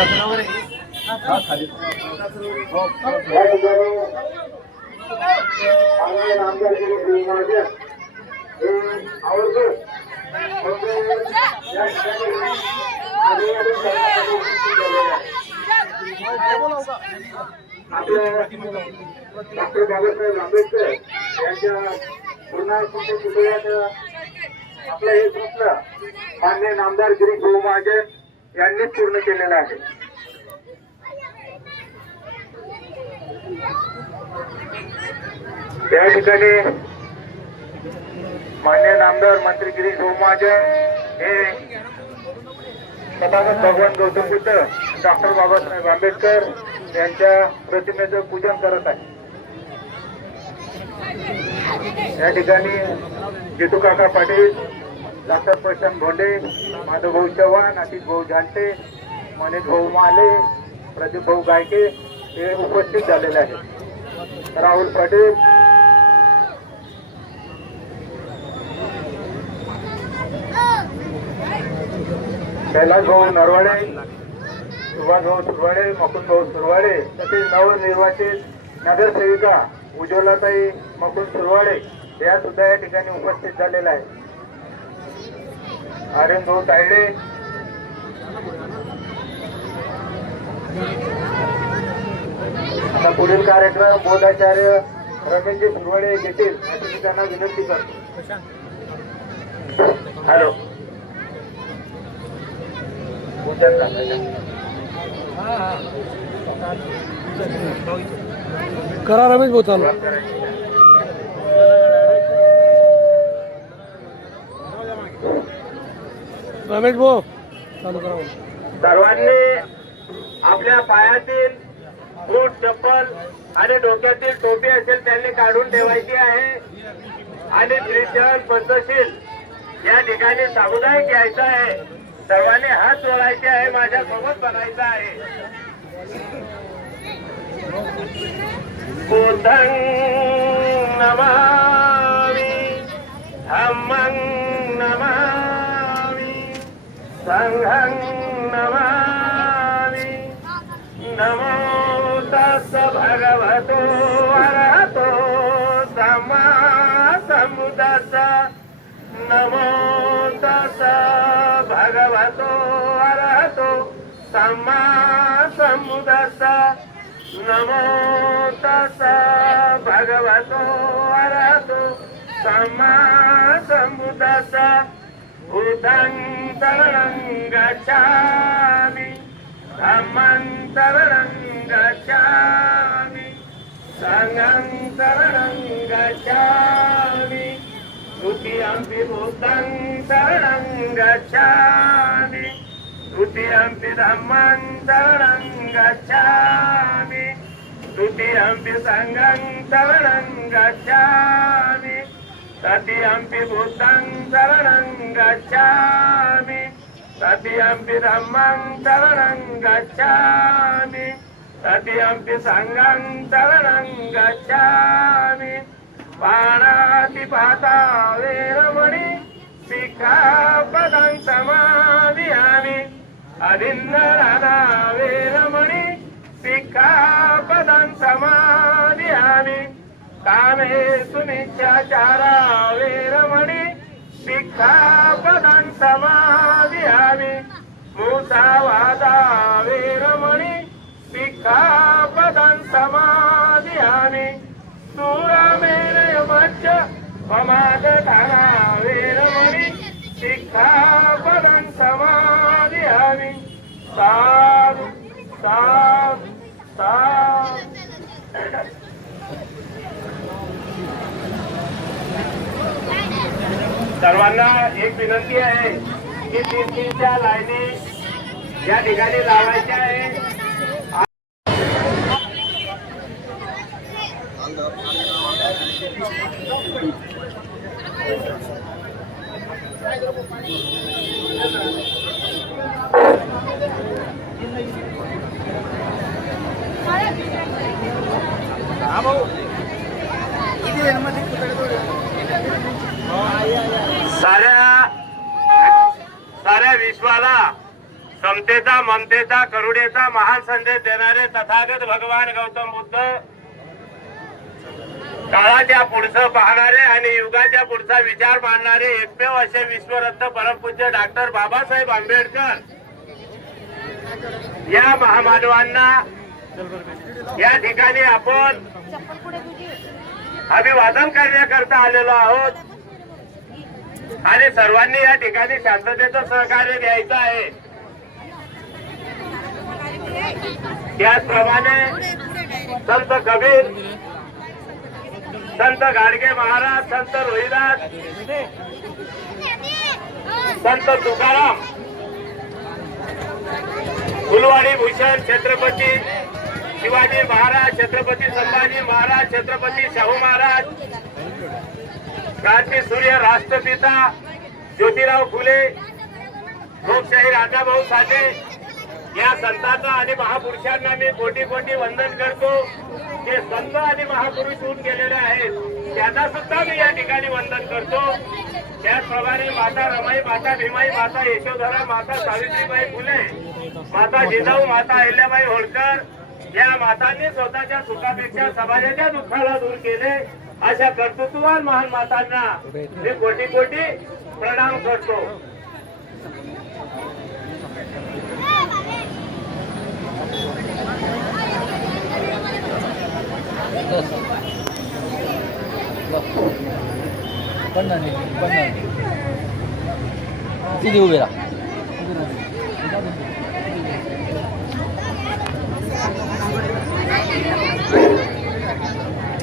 Doctor Babasaheb Ambedkar यांच्या पूर्णाकृती पुतळ्यात आपलं हे स्वप्न माननीय नामदार गिरीश भाऊ महाजन यांनी पूर्ण केलेलं आहे. या ठिकाणी माननीय नामदार मंत्री गिरीश भाऊ महाजन हे तथागत भगवान गौतम बुद्ध डॉक्टर बाबासाहेब आंबेडकर यांच्या प्रतिमेचं पूजन करत आहे. या ठिकाणी जितू काका पाटील, डॉक्टर प्रशांत भोंडे, माधव भाऊ चव्हाण, अतिश भाऊ झांटे, मनीष भाऊ माले, प्रदीप भाऊ गायके हे उपस्थित झालेले आहेत. राहुल पाटील, कैलास भाऊ नरवाडे, सुभाष भाऊ सुरवाडे, मकुंद भाऊ सुरवाडे तसेच नवनिर्वाचित नगरसेविका उज्ज्वलाताई मकुंद सुरवाडे या सुद्धा या ठिकाणी उपस्थित झालेल्या आहेत. आर्यन भाऊ तायडे, आता पुढील कार्यक्रम बोधाचार्य रमेशजी सुरवाडे घेतील अशी मी त्यांना विनंती करतो. हॅलो, करा रमेश भाऊ चालू. रमेश भाऊ चालू करा. सर्वांनी आपल्या पायातील बूट, चप्पल आणि डोक्यातील टोपी असेल त्यांनी काढून ठेवायची आहे आणि त्रिचरण पंचशील या ठिकाणी सामुदायिक यायचं आहे. सर्वांनी हात जोडायचे आहे, माझ्या सोबत बनायचं आहे. बुद्धं नमामि, धम्मं नमामि, संघं नमामि. नमो तस्स भगवतो अरहतो सम्मा सम्बुद्धस्स. नमो तस्स भगवतो अरहतो सम्मा सम्बुद्धस्स. नमो तस्स भगवतो अरहतो सम्मा सम्बुद्धस्स. बुद्धं शरणं गच्छामि, धम्मं शरणं गच्छामि, संघं शरणं गच्छामि. द्वितीयंपि बुद्धं शरणं गच्छामि, तृतीयंपि धम्मं शरणं गच्छामि, तृतीयंपि संघं शरणं गच्छामि, तृतीयंपि बुद्धं शरणं गच्छामि, तृतीयंपि धम्मं शरणं गच्छामि, तृतीयंपि संघं शरणं गच्छामि. पाणातिपाता वेरमणि सिक्खापदं समादियामि. अदिन्नदाना वेरमणि सिक्खापदं समादियामि. कामेषु मिथ्याचारा वेरमणि सिक्खापदं समादियामि. मुसावादा वेरमणि सिक्खापदं समादियामि. सूरमेणयमच्च ममादधाना वेरमणि सिक्खापदं समादियामि. साधु साधु साधु. सर्वांना एक विनंती आहे की 3-3च्या लाईनी या ठिकाणी लावायच्या आहे. साऱ्या विश्वाला समते समतेचा, ममतेचा, करुणेचा महान संदेश देणारे तथागत भगवान गौतम बुद्ध, काळाच्या पुढचं पाहणारे आणि युगाच्या पुढचा विचार मांडणारे एकमेव असे विश्वरत्न परमपूज्य डॉक्टर बाबासाहेब आंबेडकर या महामानवांना या ठिकाणी आपण अभिवादन करण्याकरता आलेलो आहोत आणि सर्वांनी या ठिकाणी शांततेचं सहकार्य द्यायचं आहे. त्याचप्रमाणे संत कबीर, संत गाडगे महाराज, संत रोहिदास, संत तुकाराम, फुलवाडी भूषण छत्रपती शिवाजी महाराज, छत्रपती संभाजी महाराज, छत्रपती शाहू महाराज, क्रांती सूर्य राष्ट्रपिता ज्योतिराव फुले, लोकशाही राजाभाऊ साठे या संतांना आणि महापुरुषांना मी कोटी कोटी वंदन करतो. जे संत आणि महापुरुष होऊन गेलेले आहेत त्यांना सुद्धा मी या ठिकाणी वंदन करतो. त्याचप्रमाणे माता रमाई, माता भीमाई, माता यशोधरा, माता सावित्रीबाई फुले, माता जिजाऊ, माता अहिल्याबाई होळकर या मातांनी स्वतःच्या सुखापेक्षा समाजाच्या दुःखाला दूर केले. अशा कर्तृत्ववान महान मातांना मी कोटी कोटी प्रणाम करतो. तिथे उभे राहा.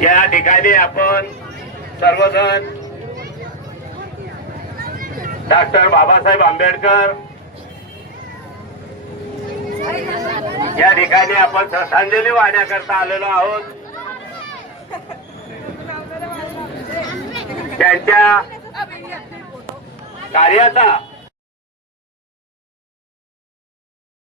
या ठिकाणी आपण सर्वजण डॉक्टर बाबासाहेब आंबेडकर या ठिकाणी आपण श्रद्धांजली वाहण्याकरता आलेलो आहोत. त्यांच्या कार्याचा